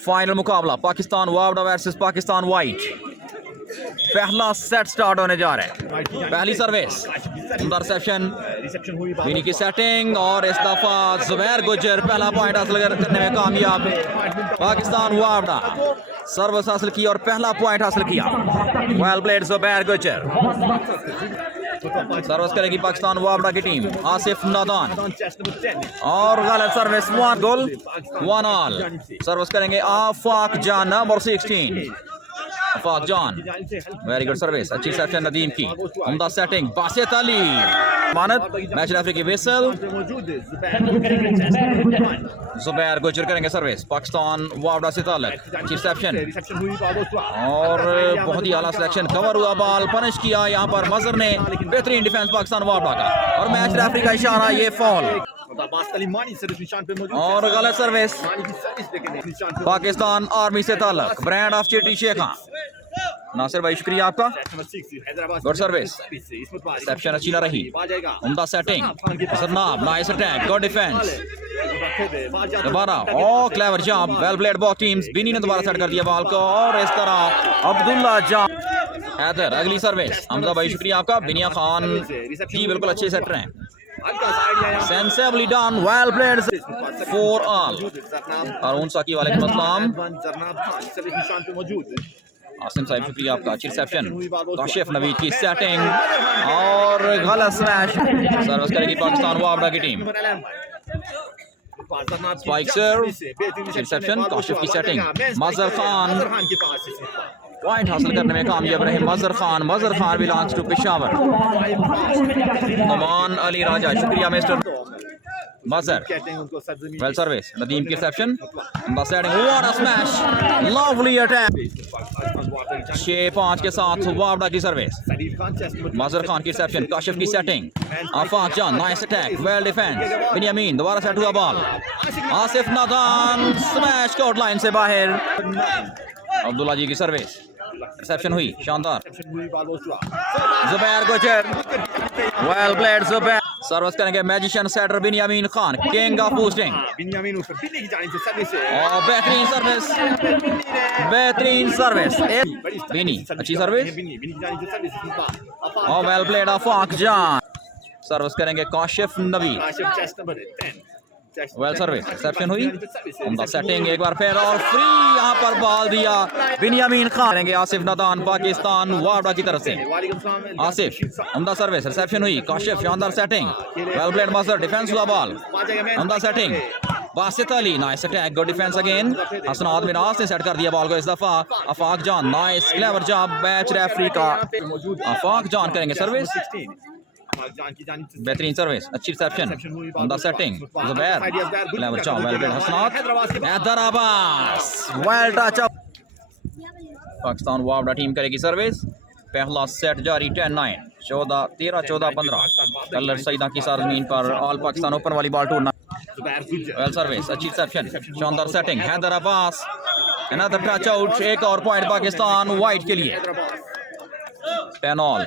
Final मुकाबला Pakistan वापडा versus Pakistan white. पहला set start होने जा रहा है। पहली सर्विस, इंटरसेप्शन, मिनी की सेटिंग और इस दफा जुबैर गुजर पहला पॉइंट हासिल करने में कामयाब। पाकिस्तान वापडा सर्विस हासिल की और पहला पॉइंट हासिल किया। वेल प्लेड जुबैर गुजर। सर्विस करेगी पाकिस्तान वापडा की टीम। आसिफ नादान और गलत सर्विस, 1 गोल 1 ऑल। सर्विस करेंगे आफाक जान नंबर 16। आफाक जान, वेरी गुड सर्विस, अच्छी सेक्शन नदीम की, उम्दा सेटिंग, बासित अली मानद, मैच रेफरी की विसल। जुबैर गुजर करेंगे सर्विस, पाकिस्तान वापडा से ताल्लुक, अच्छी सेक्शन और बहुत ही आला सिलेक्शन, कवर हुआ बॉल, पनिश किया यहाँ पर मजहर ने, बेहतरीन डिफेंस पाकिस्तान वापडा का और मैच रेफरी का इशारा, ये फॉल और गलत सर्विस। पाकिस्तान आर्मी से ताल्लुक, ब्रांड ऑफ चिटी शेखा। नासिर भाई शुक्रिया आपका, गुड सर्विस, रिसेप्शन अच्छी ना रही, उम्दा सेटिंग, जरनाब नाइस अटैक, गुड डिफेंस, दोबारा ओ clever job, well played both teams. Bini ने दोबारा सेट कर दिया बॉल को और इस तरह अब्दुल्ला जान हैदर, अगली सर्विस, हमजा भाई शुक्रिया आपका, बिनिया खान जी बिल्कुल अच्छे सेटर हैं, sensibly done, well played, 4 all. और उन साकी वाले आसिम साहब शुक्रिया आपका, अच्छी रिसेप्शन, कशिफ नवीद की सेटिंग और गलत स्मैश। सर्विस करेगी पाकिस्तान वापडा की टीम। स्पाइक सर्व, रिसेप्शन, कशिफ की सेटिंग, मजहर खान पॉइंट हासिल करने में कामयाब रहे। मजहर खान बिलोंग्स टू पेशावर। नुमान अली राजा शुक्रिया मिस्टर मजहर, वेल सर्विस, नदीम की reception, setting, what a smash, lovely attack. 6-5 के साथ वापडा की सर्विस, मजहर खान की रिसेप्शन, काशिफ की सेटिंग, आफाक जान नाइस अटैक, वेल डिफेंस, बनियामीन दोबारा सेट हुआ बॉल, आसिफ नादान स्मैश कोर्ट लाइन से बाहर। अब्दुल्ला जी की सर्विस, रिसेप्शन हुई शानदार, जुबैर गुजर, वेल प्लेड जुबैर। सर्विस करेंगे magician setter Baniamin Khan, king of boosting, और बेहतरीन सर्विस, बिनी अच्छी सर्विस और वेल प्लेड आफाक जान। सर्विस करेंगे Kashif Naveed, well service, reception हुई, उम्दा सेटिंग एक बार फिर और फ्री यहाँ पर बॉल दिया बनियामीन खान। करेंगे आसिफ नादान पाकिस्तान वापडा की तरफ से। आसिफ, उम्दा सर्विस, रिसेप्शन हुई, काशिफ शानदार setting, well played Mazhar, defence हुआ बॉल, उम्दा setting, Basit Ali nice attack, good defence again. Hasnad मिनास ने सेट कर दिया बॉल को इस दफा। आफाक जान nice clever job, match referee का। आफाक जान करेंगे सर्विस, बेहतरीन सर्विस, अच्छी रिसेप्शन, उम्दा setting, Zubair clever job, well played Hasnad, Haider Abbas, well touch. Pakistan वापडा टीम करेगी सर्विस। पहला सेट जारी 10-9, 14-13, 14-15। कलर सईदा की सरजमीन पर ऑल पाकिस्तान ओपन वाली बॉल टूर्नामेंट। वेल सर्विस, अच्छी रिसेप्शन, शानदार setting, Haider Abbas, another touch out, एक और पॉइंट पाकिस्तान वाइट के लिए। 10 ऑल।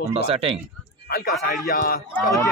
उम्दा setting,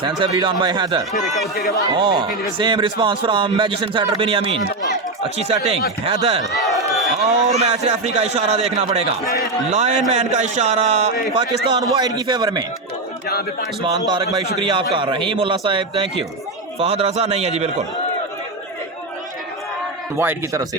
sensibly done by Haider. और same response from magician setter Baniamin, अच्छी सेटिंग, हैदर और मैच रेफरी का इशारा देखना पड़ेगा, लायन मैन का इशारा पाकिस्तान वाइट की फेवर में। उस्मान तारक भाई शुक्रिया आपका, रहीम उल्लाह साहब थैंक यू, फहद रजा नहीं है जी बिल्कुल वाइट की तरफ से।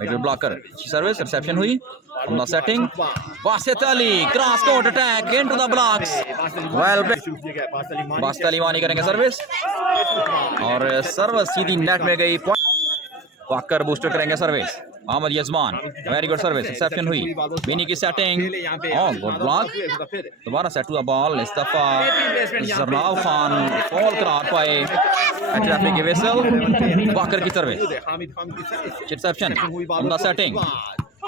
मिडल ब्लॉकर, सर्विस, रिसेप्शन हुई, उम्दा setting, Basit Ali cross court attack into the blocks, well Basit Ali मानी करेंगे सर्विस और सर्विस सीधी नेट में गई। बाकर बूस्टर करेंगे सर्विस, अहमद यजमान, वेरी गुड सर्विस, रिसेप्शन हुई, बिनी की सेटिंग और गुड ब्लॉक, दोबारा सेट हुआ बॉल, इस दफा जरनाब खान फॉल करार पाए, रेफरी की विसल। बाकर की सर्विस, रिसेप्शन, उम्दा सेटिंग,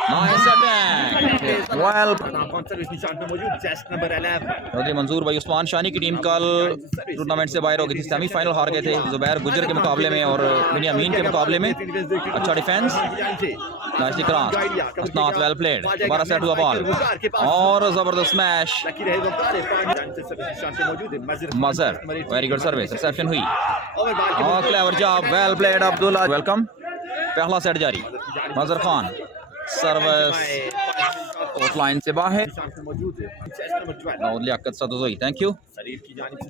Nice attack. Well, मंजूर भाई उस्मान शानी की टीम कल टूर्नामेंट से बाहर हो गई थी, सेमीफाइनल हार गए थे जुबैर गुजर के मुकाबले में और बनियामीन के मुकाबले में. अच्छा defence, nicely cross, not well played, दोबारा सेट हुआ बॉल और जबरदस्त smash. Mazhar, very good service, reception हुई और clever job, well played Abdullah. Welcome. पहला सेट जारी. Mazhar Khan service court line से बाहर. Liaqat Sadoi, thank you.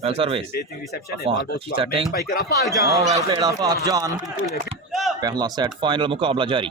Well service, setting और वेल प्लेड आफाक जान. पहला सेट फाइनल मुकाबला जारी.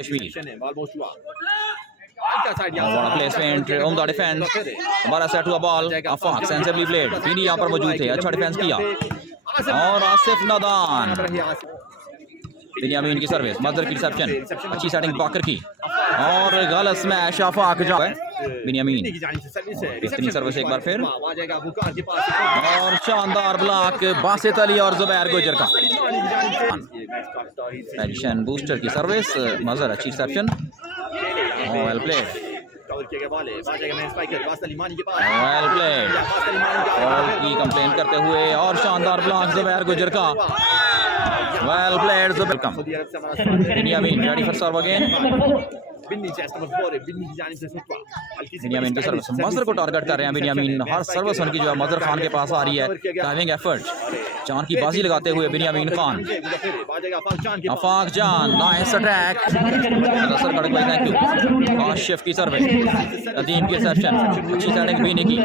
कश्मीर. बड़ा प्लेसमेंट, उम्दा डिफेंस, दोबारा सेट हुआ बॉल. आफाक सेंसिबली प्लेड, तीन यहाँ पर मौजूद थे, अच्छा डिफेंस किया और आसिफ नादान. बनियामीन की सर्विस, मज़हर की रिसेप्शन, अच्छी सेटिंग बाकर की और गलत स्मैश आफाक जो है. बनियामीन बेहतरीन सर्विस एक बार फिर और शानदार ब्लॉक बासित अली और जुबैर गुजर का. एडिशन बूस्टर की सर्विस, मज़हर अच्छी reception, well played, well played की कंप्लेन करते हुए और शानदार ब्लॉक जुबैर गुजर का. Well played. Welcome. Baniamin ready for serve again. Baniamin की सर्विस, मज़हर को टारगेट कर रहे हैं बनियामीन. हर सर्विस उनकी जो है मज़हर खान के पास आ रही है. डाइविंग एफर्ट, जान की बाजी लगाते हुए बनियामीन खान. आफाक जान, nice attack. Thank you. Kashif की सर्विस, नदीम की रिसेप्शन, अच्छी सेटिंग बीने की.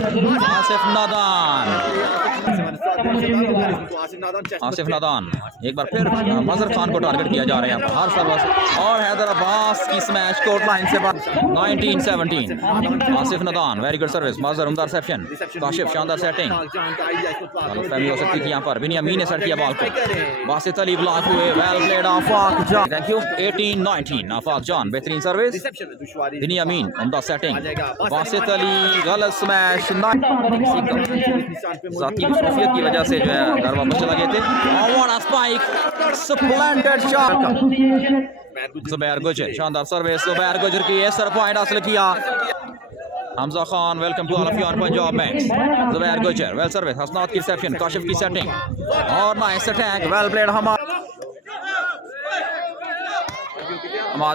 आसिफ नादान, आसिफ नादान एक बार फिर मज़हर खान को टारगेट किया जा रहा है हर सर्विस. और हैदराबाद की स्मैश कोर्ट लाइन से 19-17. आसिफ नादान, वेरी गुड सर्विस. मज़हर उम्दा रिसेप्शन, काशिफ शानदार सेटिंग. फैमिली हो सकती थी यहाँ पर. बनियामीन ने सेट किया बॉल को, बासित अली ब्लॉक हुए. वेल प्लेड आफाक जान, थैंक यू. 18-19 आफाक जान, बेहतरीन सर्विस. बनियामीन उम्दा सेटिंग, बासित अली गलत स्मैश. जाती मसरूफियत की वजह से जो है घर वापस चला गए थे. और स्पाइक, स्प्लेंडेड शॉट. जुबैर गुजर, शानदार सर्विस. जुबैर गुजर की एसर पॉइंट हासिल किया. Hamza Khan, welcome to all of you on Punjab match. Zubair गुजर, वेल सर्विस. हसनात की रिसेप्शन, काशिफ की सेटिंग और nice attack, well played. Hamad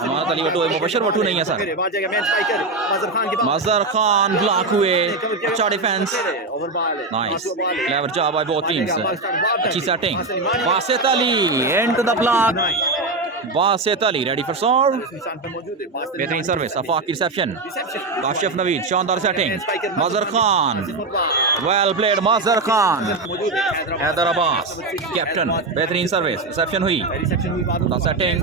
Hamad Ali Wattoo, Mubashar Wattoo नहीं है सर. मज़हर खान ब्लॉक हुए, अच्छा defence, nice clever job by both teams. अच्छी setting, Basit Ali into the block. Basit Ali ready for serve, बेहतरीन सर्विस. आफाक की रिसेप्शन, काशिफ नवीद, शानदार setting. Mazhar Khan, well played Mazhar Khan. Hyderabad captain, बेहतरीन सर्विस, रिसेप्शन हुई, सेटिंग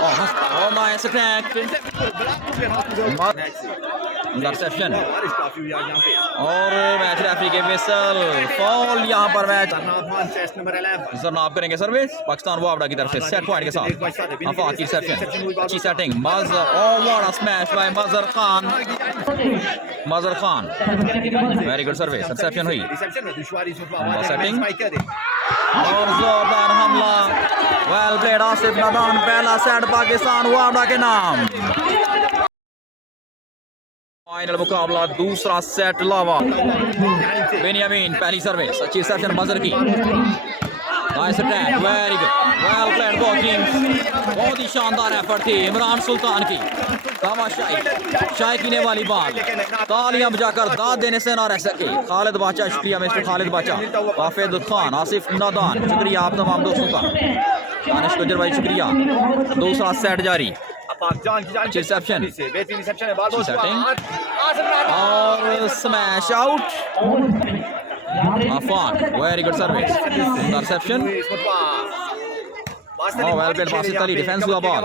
और नाइस अटैक, इंटरसेप्शन और मैच रेफरी के विसल, फॉल. यहाँ पर मैच जरनाब करेंगे सर्विस पाकिस्तान वापडा की तरफ से सेट पॉइंट के साथ. आफाक की रिसेप्शन, अच्छी setting. Mazhar, oh what a smash by Mazhar Khan. Mazhar Khan, very good service, reception हुई, सेटिंग और जोरदार हमला. वेल प्लेड आसिफ नादान. पहला सेट पाकिस्तान वापडा के नाम. फाइनल मुकाबला दूसरा सेट लावा. बनियामीन, पहली सर्विस, अच्छी रिसेप्शन मज़हर की. Nice attack, very good, well played both teams. बहुत ही शानदार एफर्ट थी इमरान सुल्तान की. शायकीने वाली बात, तालियां बजाकर दाद देने से ना रह सके. खालिद बाचा, शुक्रिया मिस्टर खालिद बाचा. हाफिज खान, आसिफ नादान, शुक्रिया आप तमाम दोस्तों का. दानिश गुजर भाई शुक्रिया. दूसरा सेट जारी. रिसेप्शन, सेटिंग और smash out. Afaq, very good service, interception और well played. Basit Ali, defence हुआ बॉल.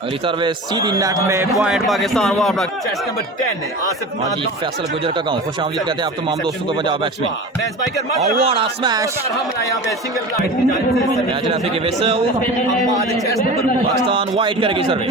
अगली सर्विस सीधी नेट में पॉइंट पाकिस्तान वापड़ा। चेस्ट नंबर 10 आसिफ माजी फैसल गुजर का गांव खुशामदीद कहते हैं आप तमाम दोस्तों को पंजाब एक्स में। और व्हाट अ स्मैश, हमला यहां पे सिंगल लाइट की जानिब से मैच रेफरी की whistle. Hammad chest number Pakistan wide करेगी सर्विस,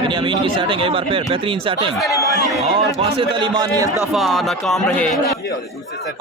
बनियामीन की सेटिंग एक बार फिर बेहतरीन सेटिंग और बासित अली मानी इस दफा नाकाम रहे।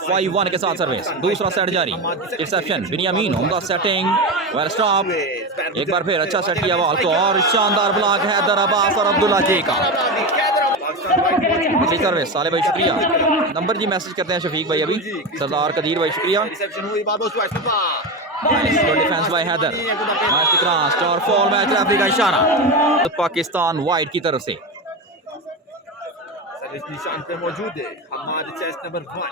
5-1 के साथ सर्विस, दूसरा सेट जारी। रिसेप्शन बनियामीन उम्दा सेटिंग, वेल स्टॉप, एक बार फिर अच्छा सेट किया बॉल को और शानदार ब्लॉक हैदर अब्बास और अब्दुल्ला जी का। अच्छी सर्विस साले भाई शुक्रिया। नंबर जी मैसेज करते हैं शफीक भाई अभी। सरदार कदीर भाई शुक्रिया। डिफेंस बाय हैदर, मैच की क्रॉस और फॉल मैच रेफरी का इशारा पाकिस्तान वाइड की तरफ से। सर्विस निशान पे मौजूद है हमाद चेस्ट नंबर 1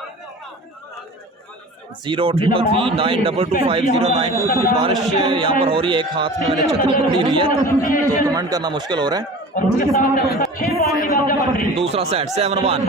03339225092। बारिश यहाँ पर हो रही है, एक हाथ में मैंने छतरी पकड़ी हुई है तो कमेंट करना मुश्किल हो रहा है। दूसरा set 7-1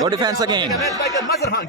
good defence again, match Baqar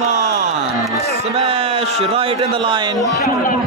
Khan smash right in the line,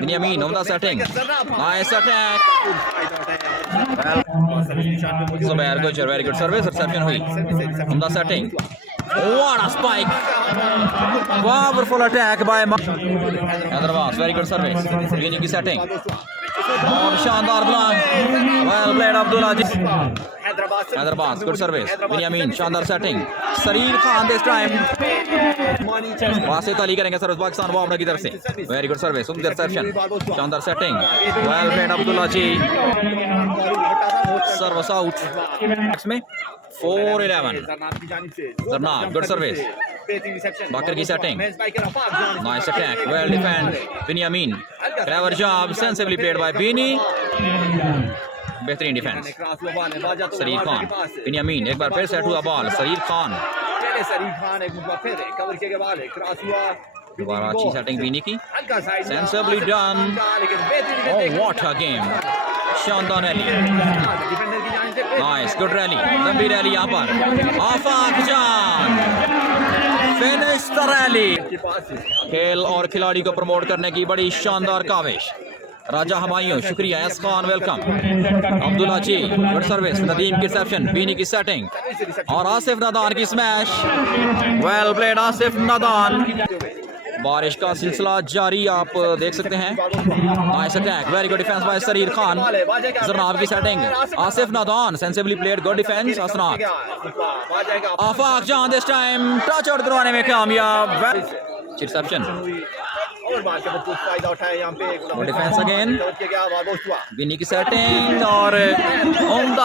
Baniamin उम्दा सेटिंग, नाइस अटैक, ज़बीर गुजर वेरी गुड सर्विस। रिसेप्शन हुई उम्दा setting, what a spike, powerful attack by Hyderabad, very good service. यूनिक की सेटिंग और शानदार block, well played Abdullah ji. Hyderabad good service, Baniamin शानदार setting, सरीर खान दिस टाइम, बासित अली करेंगे सर्विस पाकिस्तान वापड़ा की तरफ से। वेरी गुड सर्विस, उम्दा रिसेप्शन, शानदार setting, well played Abdullah ji. Service out में 4-11 जरनाब गुड सर्विस, बाकर की setting, nice attack, well defend बनियामीन, clever job, sensibly played by Bini, बेहतरीन डिफेंस। सरीर खान बनियामीन एक बार फिर सेट हुआ बॉल, सरीर खान दोबारा अच्छी सेटिंग बीनी की, sensibly done. Oh what a game, शानदार रैली, नाइस गुड रैली, लंबी रैली यहाँ पर। आफाक जान फिनिश द रैली, खेल और खिलाड़ी को प्रमोट करने की बड़ी शानदार काविश। राजा हमायूं शुक्रिया, एस खान वेलकम, अब्दुल्ला जी गुड सर्विस, नदीम की रिसेप्शन, बीनी की सेटिंग और आसिफ नादान की स्मैश, वेल प्लेड आसिफ नादान। बारिश का सिलसिला जारी आप देख सकते हैं, nice attack, very good defence bye सरीर खान, जरनाब की सेटिंग, आसिफ नादान सेंसिबली प्लेड, गुड डिफेंस असनाद। आफाक जान दिस टाइम टच आउट करवाने में कामयाब, रिसेप्शन और बात के कुछ फायदा उठाया यहां पे। डिफेंस अगेन, बिनी की सेटिंग और उम्दा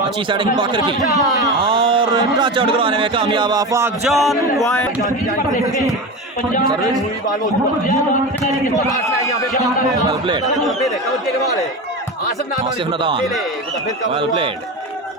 अच्छी सेटिंग बाकर की और टच आउट करवाने में कामयाब आफाक जान। Point service well played, Asif नादान वेल प्लेड,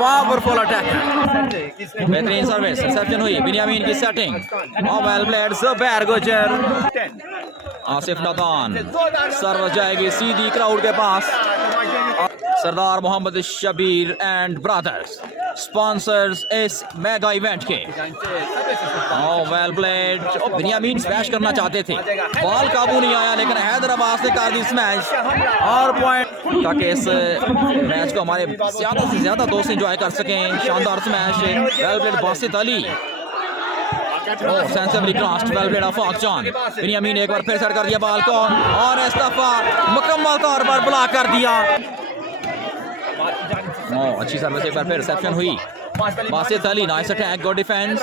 पावरफुल अटैक, बेहतरीन सर्विस। रिसेप्शन हुई बनियामीन की सेटिंग और वेल प्लेड ज़बीर गुजर, आसिफ नादान सर्विस जाएगी सीधी क्राउड के पास। Sardar Mohammad Shabbir and brothers sponsors इस मेगा इवेंट के। वेल प्लेड, बनियामीन स्मैश करना चाहते थे, बॉल काबू नहीं आया लेकिन हैदराबाद ने कर दी स्मैश और पॉइंट, ताकि इस मैच को हमारे ज़्यादा से ज़्यादा दोस्त एंजॉय कर सकें। शानदार smash, well played Basit Ali, sensibly crossed, well played Afaq Jan. Baniamin एक बार फिर सेट कर दिया बॉल को और इस दफा मुकम्मल तौर पर ब्लॉक कर दिया। अच्छी सर्विस, एक बार फिर रिसेप्शन हुई, Basit Ali nice attack, good defence,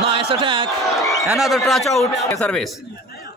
nice attack, another touch out. Service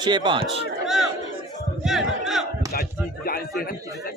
6-5.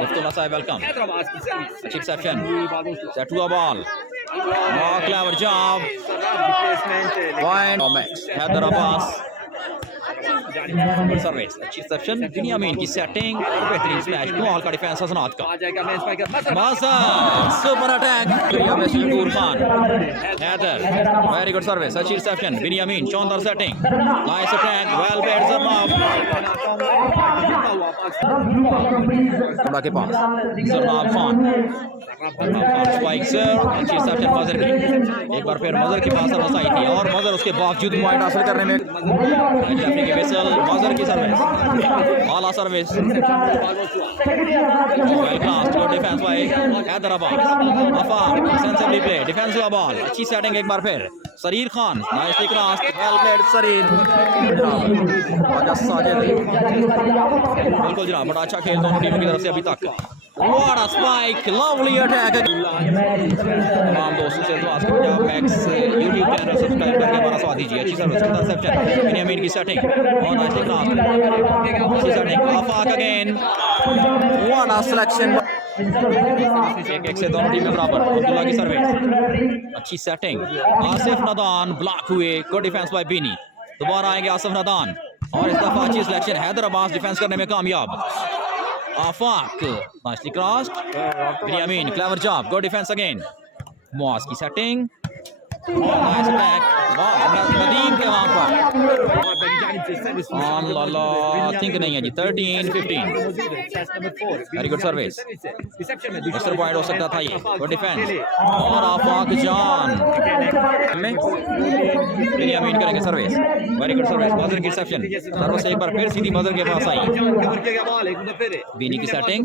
Abdullah side welcome. Hyderabad की सर्विस अच्छी reception. हुई बाल बोस्ट हुआ Set to a ball. Oh, clever job. Replacement Point. Hyderabad. Service अच्छी रिसेप्शन बनियामीन की सेटिंग और बेहतरीन स्मैश कमाल का डिफेंस आजाद का आ जाएगा match spiker Mazhar super attack शूर Khan Haider very good service अच्छी रिसेप्शन बनियामीन शानदार setting nice attack well played जरनाब के पास जरनाब खान स्पाइक सर अच्छी रिसेप्शन मज़हर की एक बार फिर मज़हर के पास सर्विस आई थी और मज़हर उसके बावजूद पॉइंट हासिल करने में मज़हर की सर्विस आला service well class good defence by Hyderabad Afaq sensibly play defensive ball अच्छी सेटिंग एक बार फिर Sarir Khan nicely cross well played Sarir बिल्कुल जनाब बड़ा अच्छा खेल दोनों टीमों की तरफ से अभी तक What a spike! Lovely attack! तमाम दोस्तों से दुआ करें आप मैक्स YouTube चैनल सब्सक्राइब करके हमारा साथ दीजिए अच्छी सर्विस इंटरसेप्शन बनियामीन की सेटिंग और नाइसली क्रॉस अच्छी setting Afaq again What a selection! एक से दोनों टीमें बराबर अब्दुल्ला की सर्विस अच्छी सेटिंग आसिफ नादान ब्लॉक हुए गुड डिफेंस बाय बीनी दोबारा आएंगे आसिफ नादान और इस दफा अच्छी सिलेक्शन हैदराबाद डिफेंस करने में कामयाब आफाक nicely crossed बनियामीन clever job good defense again Muaz की सेटिंग नाइस अटैक नदीम के वहां पर थिंक नहीं है जी 13-15 very good service extra point हो सकता था ये गुड डिफेंस और आफाक जान बनियामीन करेंगे service very good service Mazhar की रिसेप्शन सर्विस एक बार फिर सीधी मज़हर के पास आई बीनी की सेटिंग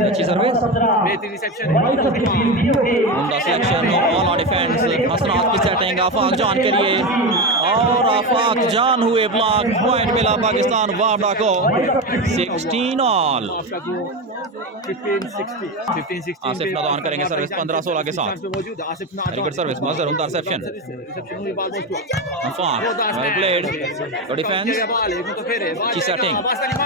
अच्छी सर्विस उम्दा सिलेक्शन ऑल डिफेंस हसनात की सेटिंग आफाक जान के लिए और आफाक जान हुए ब्लॉक पॉइंट मिला पाकिस्तान वापडा को 16 ऑल आसिफ नादान करेंगे सर्विस 15-16 के साथ वेरी गुड सर्विस मज़हर उम्दा रिसेप्शन आफाक वेल प्लेड गुड डिफेंस अच्छी सेटिंग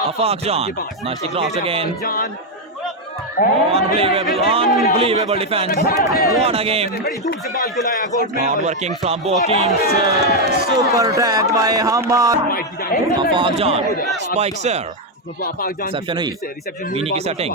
आफाक जान nicely cross again unbelievable defense what a game hard working from both teams super attack by Hamad आफाक जान स्पाइक सर रिसेप्शन हुई बीनी की सेटिंग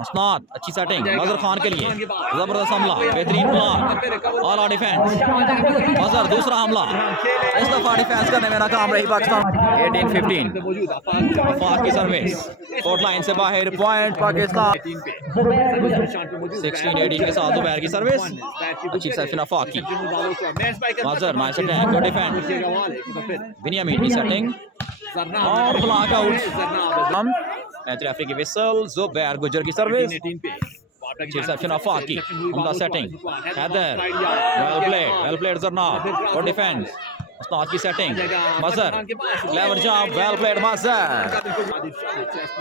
असनाद अच्छी setting Mazhar Khan के लिए जबरदस्त हमला बेहतरीन block all out defence Mazhar दूसरा हमला इस दफा डिफेंस करने में नाकाम रही पाकिस्तान 18-15 आफाक की सर्विस कोर्ट लाइन से बाहर पॉइंट पाकिस्तान 16-18 के साथ जुबैर की सर्विस अच्छी सेक्शन आफाक की Mazhar nice attack good defence Baniamin की सेटिंग और ब्लॉक आउट मैच रेफरी की विसल जुबैर गुजर की सर्विस रिसेप्शन आफाक की उम्दा सेटिंग हैदर वेल प्लेड जरनाब गुड डिफेंस असनाद की setting Mazhar clever job well played Mazhar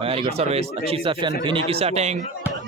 very good service अच्छी रिसेप्शन बीनी की setting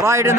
right in the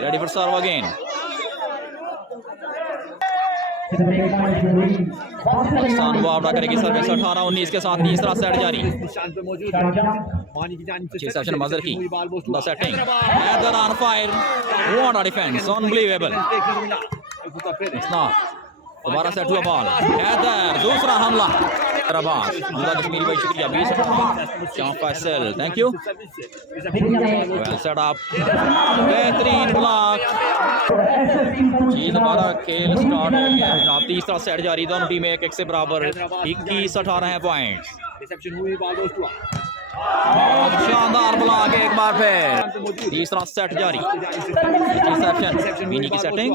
ready for serve again Pakistan वापडा करेगी सर्विस 18-19 के साथ तीसरा सेट जारी सेक्शन मज़हर की the setting Haider on fire what a defence unbelievable दोबारा सेट हुआ बॉल हैदर दूसरा हमला हैदराबाद कश्मीरी भाई शुक्रिया 20 शाम Faisal thank you well set up बेहतरीन ब्लॉक जी हमारा खेल स्टार्ट हो गया जनाब तीसरा सेट जारी दोनों टीमें 1-1 से बराबर 21-18 पॉइंट्स रिसेप्शन हुई बाल बोस्ट हुआ शानदार ब्लॉक एक बार फिर तीसरा सेट जारी रिसेप्शन बीनी की setting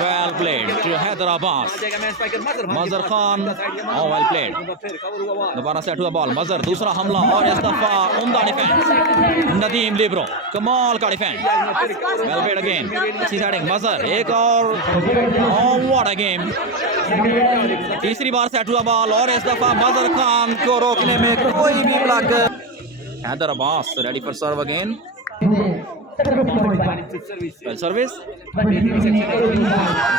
well played to Hyderabad Mazhar Khan well played दोबारा सेट हुआ बॉल मज़हर दूसरा हमला और इस दफा उम्दा डिफेंस नदीम लिब्रो कमाल का डिफेंस वेल प्लेड अगेन अच्छी सेटिंग मज़हर एक और व्हाट अ गेम तीसरी बार सेट हुआ बॉल और इस दफा मज़हर खान को रोकने में कोई भी block Heather Abbas ready for serve again. Well service.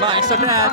nice attack.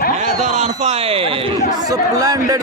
Heather on fire. Splendid.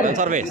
Well service.